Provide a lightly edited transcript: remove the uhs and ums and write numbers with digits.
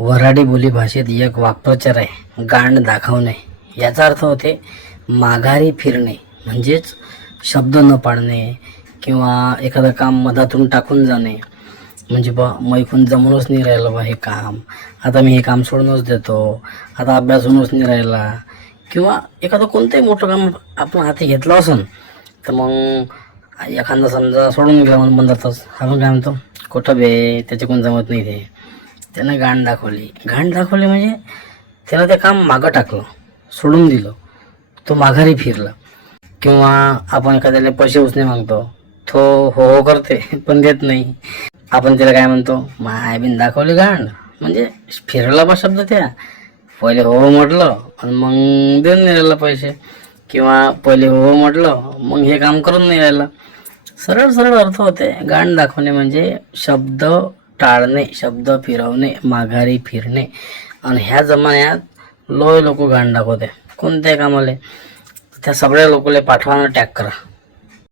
वऱ्हाडी बोली भाषेत एक वाक्प्रचार आहे, गांड दाखवणे. याचा अर्थ होते माघारी फिरणे, म्हणजेच शब्द न पाळणे किंवा एखादं काम मधातून टाकून जाणे. म्हणजे मग इथून जमूनच नाही राहिलं हे काम, आता मी हे काम सोडूनच देतो, आता अभ्यास होऊनच नाही राहिला. किंवा एखादं कोणतंही मोठं काम आपण हाती घेतलं असेल तर मग एखादा समजा सोडून गेला म्हणतातच, आपण काय म्हणतो, कुठं बे त्याचे कोण जमत नाही, ते त्यानं गांड दाखवली. गांड दाखवली म्हणजे त्यानं ते काम मागं टाकलं, सोडून दिलं, तो माघारी फिरला. किंवा आपण एखाद्याला पैसे उसने मागतो, तो हो करते पण देत नाही. आपण त्याला काय म्हणतो, माय बिन दाखवली गांड, म्हणजे फिरला बा शब्द. त्या पहिले हो म्हटलं आणि मग देऊन नाही राहिला पैसे, किंवा पहिले हो म्हटलं मग हे काम करून नाही राहिलं. सरळ सरळ अर्थ होते गांड दाखवणे म्हणजे शब्द टाळणे, शब्द फिरवणे, माघारी फिरणे. आणि ह्या जमान्यात लोक गांड दाखवते कोणत्याही कामाले. त्या सगळ्या लोकांना पाठवा, टॅग करा.